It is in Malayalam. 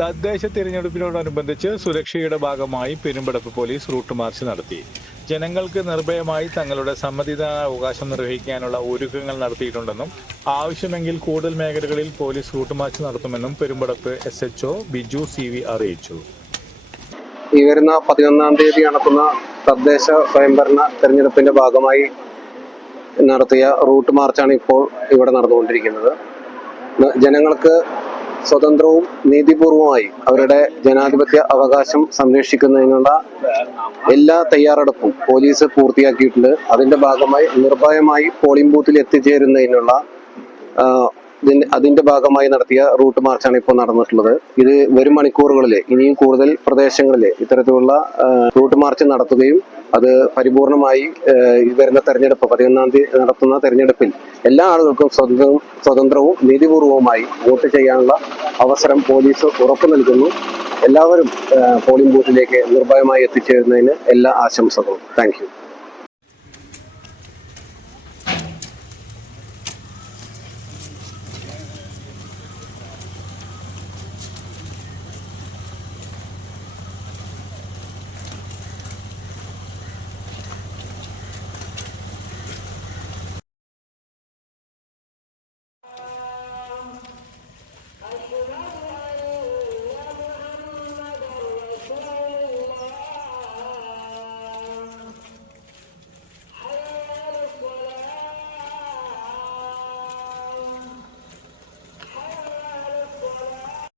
തദ്ദേശ തിരഞ്ഞെടുപ്പിനോടനുബന്ധിച്ച് സുരക്ഷയുടെ ഭാഗമായി പെരുമ്പടപ്പ് പോലീസ് റൂട്ട് മാർച്ച് നടത്തി. ജനങ്ങൾക്ക് നിർഭയമായി തങ്ങളുടെ സമ്മതിദാന അവകാശം നിർവഹിക്കാനുള്ള ഒരുക്കങ്ങൾ നടത്തിയിട്ടുണ്ടെന്നും ആവശ്യമെങ്കിൽ കൂടുതൽ മേഖലകളിൽ പോലീസ് റൂട്ട് മാർച്ച് നടത്തുമെന്നും Perumpadappu S H O Biju C V അറിയിച്ചു. ഈ വരുന്ന പതിനൊന്നാം തീയതി നടക്കുന്ന തദ്ദേശ സ്വയംഭരണ തെരഞ്ഞെടുപ്പിന്റെ ഭാഗമായി നടത്തിയ റൂട്ട് മാർച്ചാണ് ഇപ്പോൾ ഇവിടെ നടന്നുകൊണ്ടിരിക്കുന്നത്. ജനങ്ങൾക്ക് സ്വതന്ത്രവും നീതിപൂർവമായി അവരുടെ ജനാധിപത്യ അവകാശം സംരക്ഷിക്കുന്നതിനുള്ള എല്ലാ തയ്യാറെടുപ്പും പോലീസ് പൂർത്തിയാക്കിയിട്ടുണ്ട്. അതിന്റെ ഭാഗമായി നിർഭയമായി പോളിംഗ് ബൂത്തിൽ എത്തിച്ചേരുന്നതിനുള്ള അതിന്റെ ഭാഗമായി നടത്തിയ റൂട്ട് മാർച്ചാണ് ഇപ്പോൾ നടന്നിട്ടുള്ളത്. ഇത് വരും മണിക്കൂറുകളിൽ ഇനിയും കൂടുതൽ പ്രദേശങ്ങളിൽ ഇത്തരത്തിലുള്ള റൂട്ട് മാർച്ച് നടത്തുകയും അത് പരിപൂർണമായി ഈ വരുന്ന തെരഞ്ഞെടുപ്പ് പതിനൊന്നാം തീയതി നടത്തുന്ന തെരഞ്ഞെടുപ്പിൽ എല്ലാ ആളുകൾക്കും സ്വതന്ത്രവും സ്വതന്ത്രവും നീതിപൂർവവുമായി വോട്ട് ചെയ്യാനുള്ള അവസരം പോലീസ് ഉറപ്പു നൽകുന്നു. എല്ലാവരും പോളിംഗ് ബൂത്തിലേക്ക് നിർഭയമായി എത്തിച്ചേരുന്നതിന് എല്ലാ ആശംസകളും. താങ്ക്